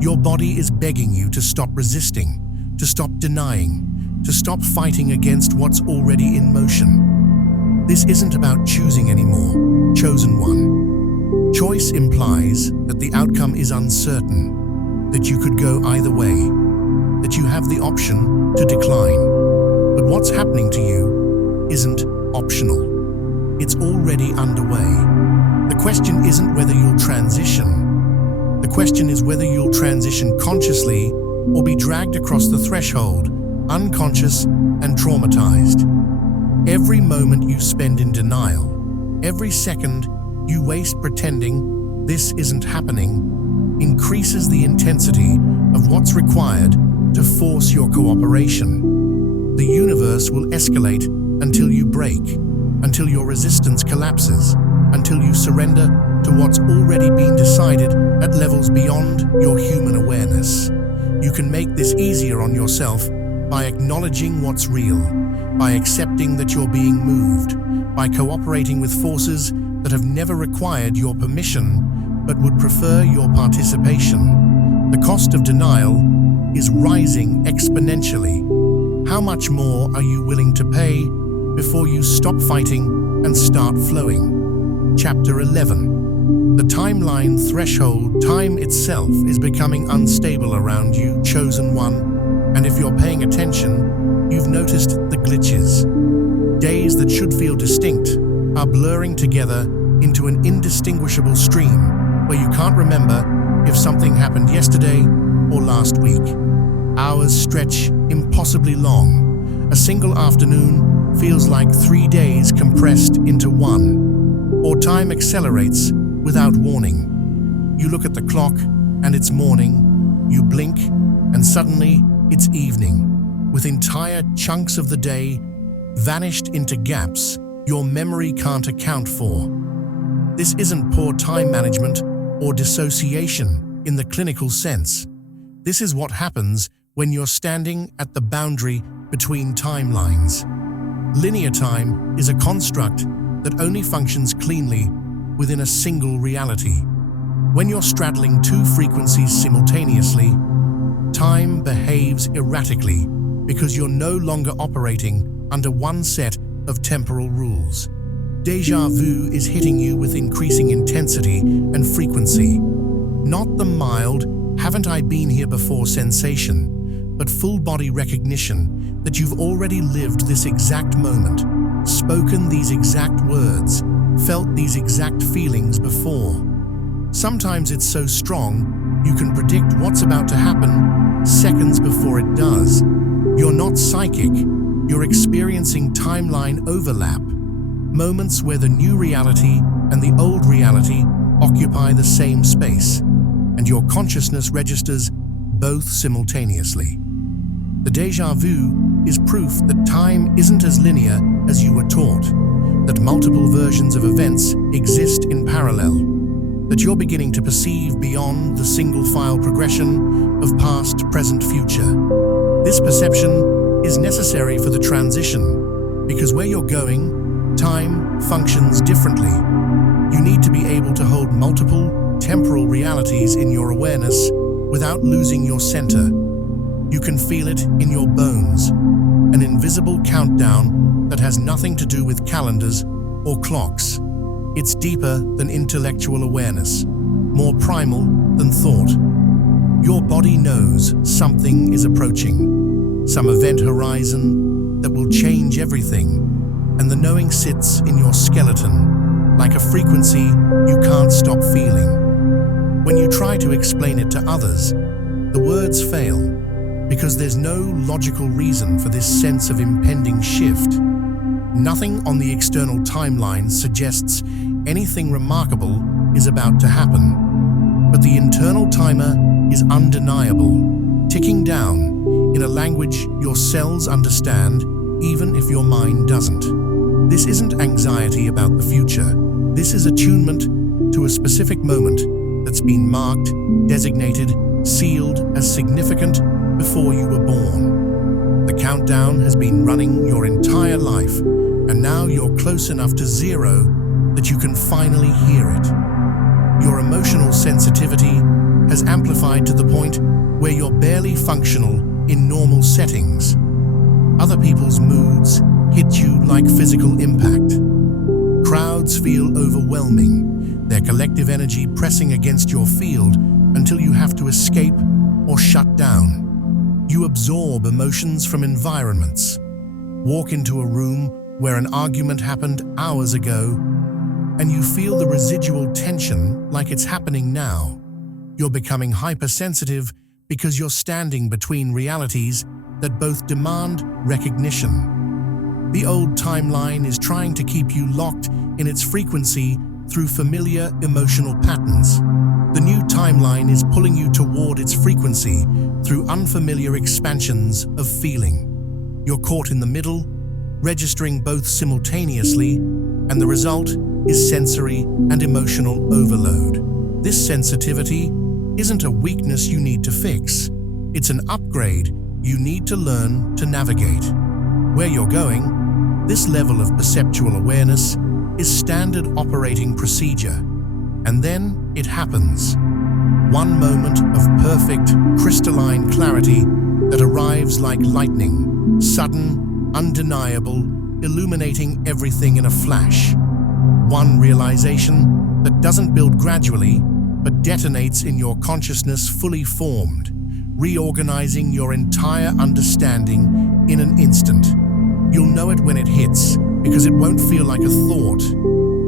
Your body is begging you to stop resisting, to stop denying, to stop fighting against what's already in motion. This isn't about choosing anymore, chosen one. Choice implies that the outcome is uncertain, that you could go either way, that you have the option to decline. But what's happening to you isn't optional. It's already underway. The question isn't whether you'll transition. The question is whether you'll transition consciously or be dragged across the threshold, unconscious and traumatized. Every moment you spend in denial, every second you waste pretending this isn't happening, increases the intensity of what's required to force your cooperation. The universe will escalate until you break, until your resistance collapses, until you surrender to what's already been decided at levels beyond your human awareness. You can make this easier on yourself by acknowledging what's real, by accepting that you're being moved, by cooperating with forces that have never required your permission but would prefer your participation. The cost of denial is rising exponentially. How much more are you willing to pay before you stop fighting and start flowing? Chapter 11. The timeline threshold. Time itself is becoming unstable around you, chosen one, and if you're paying attention, you've noticed the glitches. Days that should feel distinct are blurring together into an indistinguishable stream where you can't remember if something happened yesterday or last week. Hours stretch impossibly long. A single afternoon feels like 3 days compressed into one. Or time accelerates without warning. You look at the clock and it's morning. You blink and suddenly it's evening, with entire chunks of the day vanished into gaps your memory can't account for. This isn't poor time management or dissociation in the clinical sense. This is what happens when you're standing at the boundary between timelines. Linear time is a construct that only functions cleanly within a single reality. When you're straddling two frequencies simultaneously, time behaves erratically because you're no longer operating under one set of temporal rules. Déjà vu is hitting you with increasing intensity and frequency. Not the mild, haven't I been here before sensation, but full body recognition that you've already lived this exact moment, spoken these exact words, felt these exact feelings before. Sometimes it's so strong, you can predict what's about to happen seconds before it does. You're not psychic, you're experiencing timeline overlap, moments where the new reality and the old reality occupy the same space, and your consciousness registers both simultaneously. The déjà vu is proof that time isn't as linear as you were taught, that multiple versions of events exist in parallel, that you're beginning to perceive beyond the single-file progression of past, present, future. This perception is necessary for the transition, because where you're going, time functions differently. You need to be able to hold multiple temporal realities in your awareness without losing your center. You can feel it in your bones, an invisible countdown that has nothing to do with calendars or clocks. It's deeper than intellectual awareness, more primal than thought. Your body knows something is approaching, some event horizon that will change everything, and the knowing sits in your skeleton, like a frequency you can't stop feeling. When you try to explain it to others, the words fail, because there's no logical reason for this sense of impending shift. Nothing on the external timeline suggests anything remarkable is about to happen, but the internal timer is undeniable, ticking down in a language your cells understand, even if your mind doesn't. This isn't anxiety about the future. This is attunement to a specific moment that's been marked, designated, sealed as significant before you were born. The countdown has been running your entire life, and now you're close enough to zero that you can finally hear it. Your emotional sensitivity has amplified to the point where you're barely functional in normal settings. Other people's moods hit you like physical impact. Crowds feel overwhelming, their collective energy pressing against your field until you have to escape or shut down. You absorb emotions from environments. Walk into a room where an argument happened hours ago, and you feel the residual tension like it's happening now. You're becoming hypersensitive because you're standing between realities that both demand recognition. The old timeline is trying to keep you locked in its frequency through familiar emotional patterns. The new timeline is pulling you toward its frequency through unfamiliar expansions of feeling. You're caught in the middle, registering both simultaneously, and the result is sensory and emotional overload. This sensitivity isn't a weakness you need to fix. It's an upgrade you need to learn to navigate. Where you're going, this level of perceptual awareness is standard operating procedure. And then it happens. One moment of perfect, crystalline clarity that arrives like lightning, sudden, undeniable, illuminating everything in a flash. One realization that doesn't build gradually, but detonates in your consciousness fully formed, reorganizing your entire understanding in an instant. You'll know it when it hits, because it won't feel like a thought.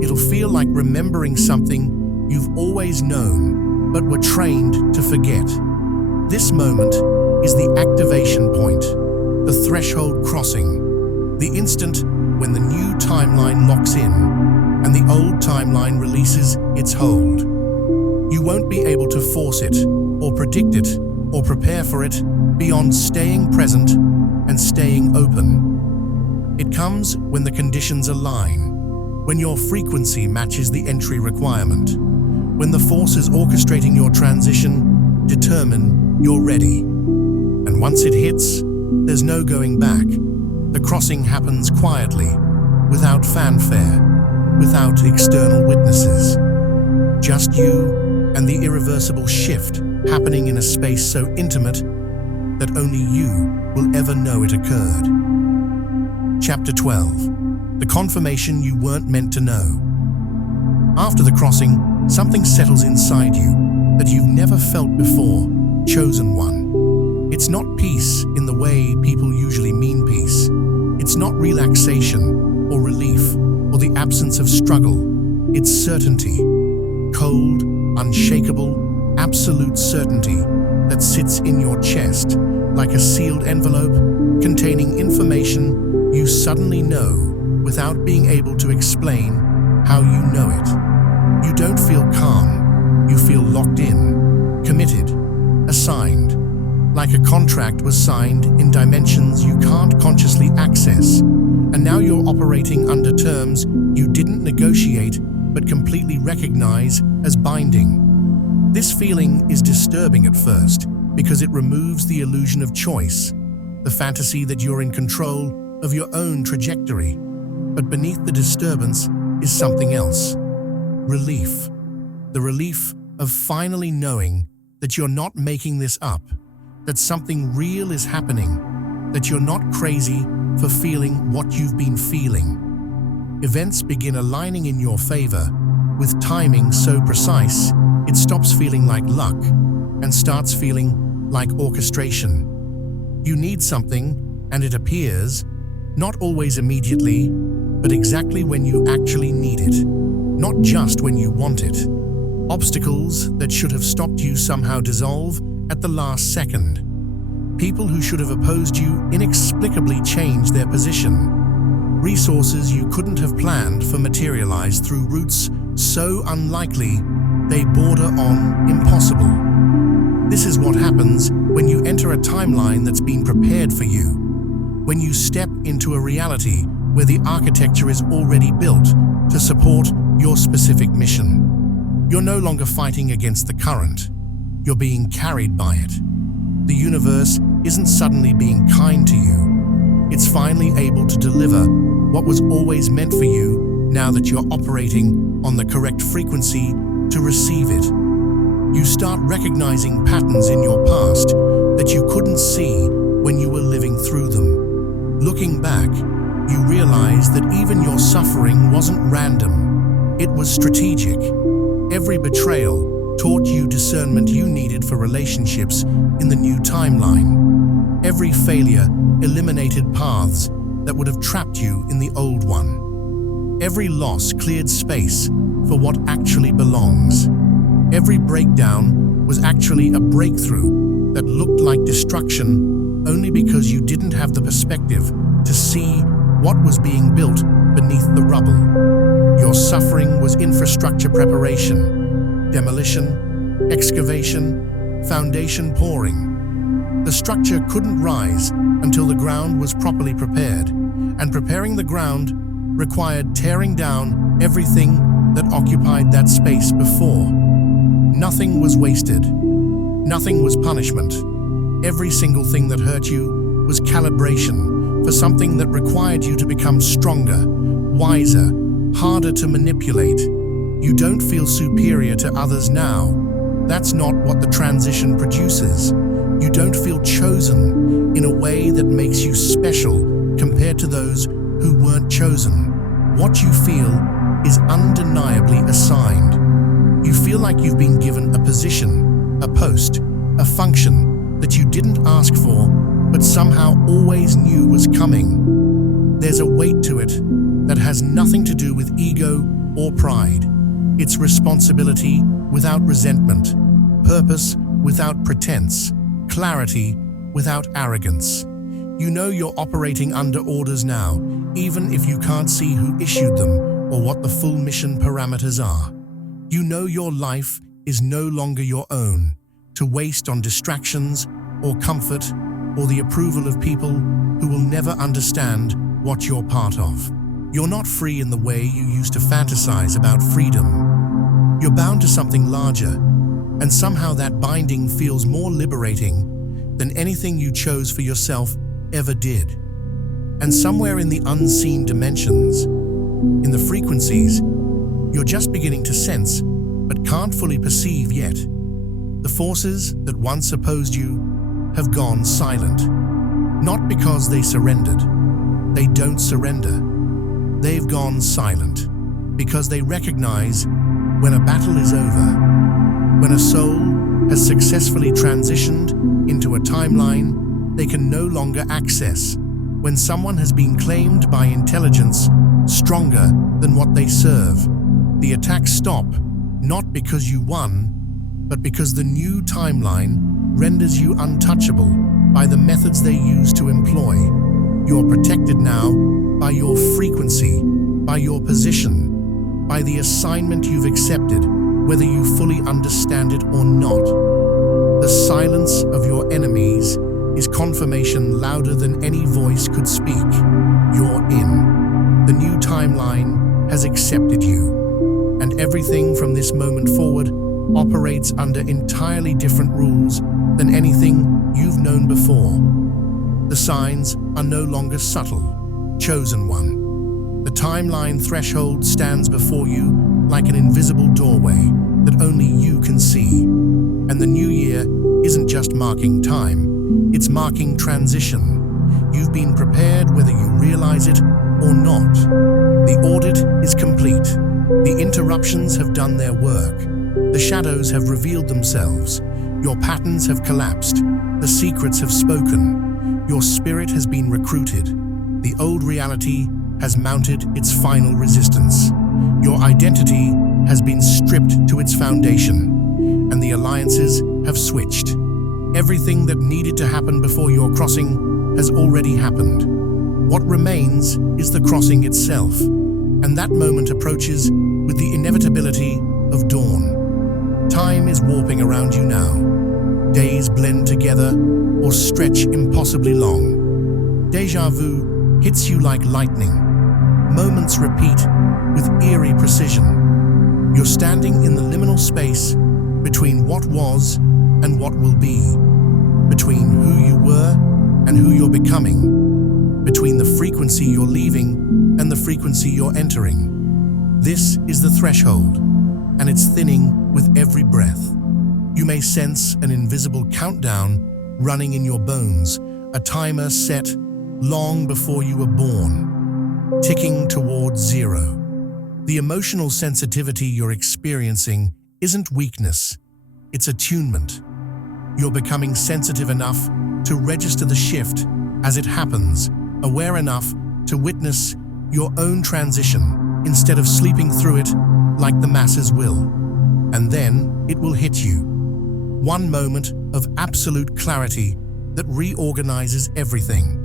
It'll feel like remembering something you've always known, but were trained to forget. This moment is the activation point, the threshold crossing, the instant when the new timeline locks in and the old timeline releases its hold. You won't be able to force it, or predict it, or prepare for it beyond staying present and staying open. It comes when the conditions align, when your frequency matches the entry requirement, when the forces orchestrating your transition determine you're ready. And once it hits, there's no going back. The crossing happens quietly, without fanfare, without external witnesses. Just you and the irreversible shift happening in a space so intimate that only you will ever know it occurred. Chapter 12. The confirmation you weren't meant to know. After the crossing, something settles inside you that you've never felt before, chosen one. It's not peace in the way people usually mean peace. It's not relaxation or relief or the absence of struggle. It's certainty. Cold, unshakable, absolute certainty that sits in your chest like a sealed envelope containing information you suddenly know without being able to explain how you know it. You don't feel calm. You feel locked in, committed, assigned, like a contract was signed in dimensions you can't consciously access, and now you're operating under terms you didn't negotiate but completely recognize as binding. This feeling is disturbing at first because it removes the illusion of choice, the fantasy that you're in control of your own trajectory. But beneath the disturbance is something else. Relief. The relief of finally knowing that you're not making this up, that something real is happening, that you're not crazy for feeling what you've been feeling. Events begin aligning in your favor, with timing so precise, it stops feeling like luck and starts feeling like orchestration. You need something, and it appears, not always immediately, but exactly when you actually need it, not just when you want it. Obstacles that should have stopped you somehow dissolve at the last second. People who should have opposed you inexplicably change their position. Resources you couldn't have planned for materialize through routes so unlikely they border on impossible. This is what happens when you enter a timeline that's been prepared for you, when you step into a reality where the architecture is already built to support your specific mission. You're no longer fighting against the current. You're being carried by it. The universe isn't suddenly being kind to you. It's finally able to deliver what was always meant for you now that you're operating on the correct frequency to receive it. You start recognizing patterns in your past that you couldn't see when you were living through them. Looking back, you realize that even your suffering wasn't random. It was strategic. Every betrayal taught you discernment you needed for relationships in the new timeline. Every failure eliminated paths that would have trapped you in the old one. Every loss cleared space for what actually belongs. Every breakdown was actually a breakthrough that looked like destruction only because you didn't have the perspective to see what was being built beneath the rubble. Your suffering was infrastructure preparation, demolition, excavation, foundation pouring. The structure couldn't rise until the ground was properly prepared, and preparing the ground required tearing down everything that occupied that space before. Nothing was wasted. Nothing was punishment. Every single thing that hurt you was calibration for something that required you to become stronger, wiser, harder to manipulate. You don't feel superior to others now. That's not what the transition produces. You don't feel chosen in a way that makes you special compared to those who weren't chosen. What you feel is undeniably assigned. You feel like you've been given a position, a post, a function that you didn't ask for, but somehow always knew was coming. There's a weight to it that has nothing to do with ego or pride. It's responsibility without resentment, purpose without pretense, clarity without arrogance. You know you're operating under orders now, even if you can't see who issued them or what the full mission parameters are. You know your life is no longer your own, to waste on distractions or comfort or the approval of people who will never understand what you're part of. You're not free in the way you used to fantasize about freedom. You're bound to something larger, and somehow that binding feels more liberating than anything you chose for yourself ever did. And somewhere in the unseen dimensions, in the frequencies, you're just beginning to sense, but can't fully perceive yet. The forces that once opposed you have gone silent. Not because they surrendered. They don't surrender. They've gone silent because they recognize when a battle is over, when a soul has successfully transitioned into a timeline they can no longer access, when someone has been claimed by intelligence stronger than what they serve. The attacks stop, not because you won, but because the new timeline renders you untouchable by the methods they use to employ. You're protected now by your frequency, by your position, by the assignment you've accepted, whether you fully understand it or not. The silence of your enemies is confirmation louder than any voice could speak. You're in. The new timeline has accepted you, and everything from this moment forward operates under entirely different rules than anything you've known before. The signs are no longer subtle. Chosen one. The timeline threshold stands before you like an invisible doorway that only you can see. And the new year isn't just marking time, it's marking transition. You've been prepared whether you realize it or not. The audit is complete. The interruptions have done their work. The shadows have revealed themselves. Your patterns have collapsed. The secrets have spoken. Your spirit has been recruited. The old reality has mounted its final resistance. Your identity has been stripped to its foundation, and the alliances have switched. Everything that needed to happen before your crossing has already happened. What remains is the crossing itself, and that moment approaches with the inevitability of dawn. Time is warping around you now. Days blend together or stretch impossibly long. Deja vu hits you like lightning. Moments repeat with eerie precision. You're standing in the liminal space between what was and what will be, between who you were and who you're becoming, between the frequency you're leaving and the frequency you're entering. This is the threshold, and it's thinning with every breath. You may sense an invisible countdown running in your bones, a timer set long before you were born, ticking towards zero. The emotional sensitivity you're experiencing isn't weakness, it's attunement. You're becoming sensitive enough to register the shift as it happens, aware enough to witness your own transition instead of sleeping through it like the masses will. And then it will hit you. One moment of absolute clarity that reorganizes everything.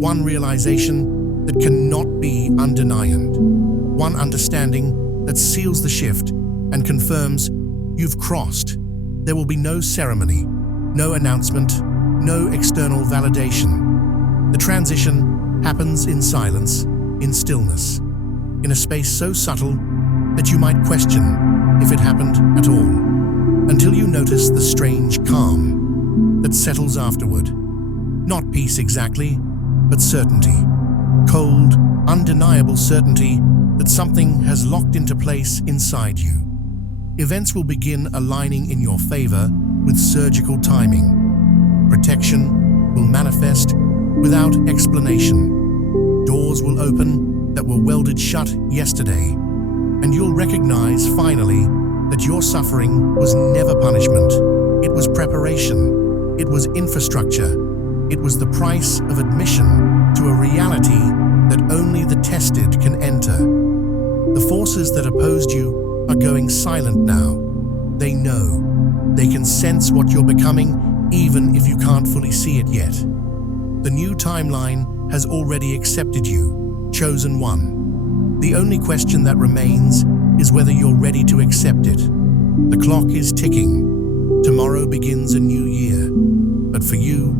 One realization that cannot be undenied. One understanding that seals the shift and confirms you've crossed. There will be no ceremony, no announcement, no external validation. The transition happens in silence, in stillness, in a space so subtle that you might question if it happened at all, until you notice the strange calm that settles afterward. Not peace exactly, but certainty. Cold, undeniable certainty that something has locked into place inside you. Events will begin aligning in your favor with surgical timing. Protection will manifest without explanation. Doors will open that were welded shut yesterday, and you'll recognize finally that your suffering was never punishment. It was preparation. It was infrastructure. It was the price of admission to a reality that only the tested can enter. The forces that opposed you are going silent now. They know. They can sense what you're becoming, even if you can't fully see it yet. The new timeline has already accepted you, chosen one. The only question that remains is whether you're ready to accept it. The clock is ticking. Tomorrow begins a new year. But for you,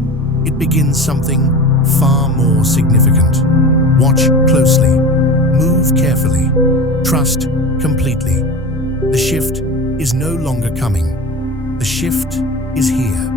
it begins something far more significant. Watch closely. Move carefully. Trust completely. The shift is no longer coming. The shift is here.